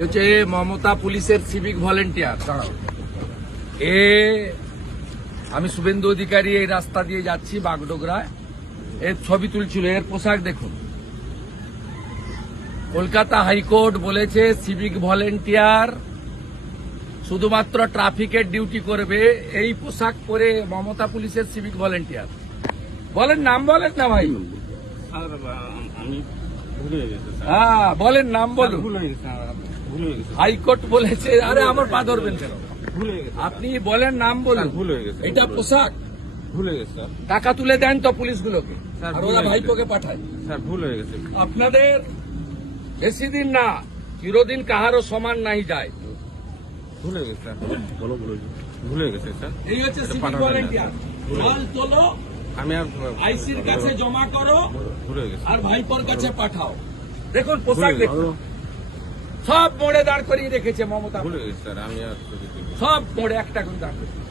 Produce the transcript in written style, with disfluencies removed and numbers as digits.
হচ্ছে মমতা পুলিশের civic volunteer. আমি শুভেন্দু অধিকারী এই রাস্তা দিয়ে যাচ্ছি বাগডোগরায়, এর ছবি তুলছিল। এর পোশাক দেখুন। কলকাতা হাইকোর্ট বলেছে সিভিক ভলেন্টিয়ার শুধুমাত্র ট্রাফিকের ডিউটি করবে। এই পোশাক পরে মমতা পুলিশের সিভিক ভলেন্টিয়ার। বলেন নাম, বলেন না ভাই। আমি ভুলে গেছি স্যার। হ্যাঁ বলেন নাম বলুন। ভুলে গেছি ভুলে গেছি হাইকোর্ট বলেছে। আরে আমার পা ধরবেন কেন? ভুলে গেছি আপনি বলেন নাম বলুন। ভুল হয়ে গেছে। এটা পোশাক। ভুলে গেছি স্যার। টাকা তুলে দেন তো পুলিশগুলোকে, স্যার, আর ভুল ওরা হয়ে ভাইপোকে পাঠায়। স্যার ভুল হয়ে গেছে। আপনাদের বেশি দিন না, চিরদিন কাহারও সমান নাই যায়। ভুলে গেছে স্যার। বলো ভুলে গেছে স্যার। এই হচ্ছে সিভিক পাঠাবেন না। ভলেন্টিয়ার। মাল তোলো, আমি আর আইসির কাছে জমা করো, ভুলে গেছি। আর ভাইপোর কাছে পাঠাও। দেখুন পোশাক দেখুন, সব মোড়ে দাঁড় করিয়ে রেখেছে মমতা। ভুলে গেছি স্যার। আমি আর সব মোড়ে একটা করে দাঁড় করিয়ে।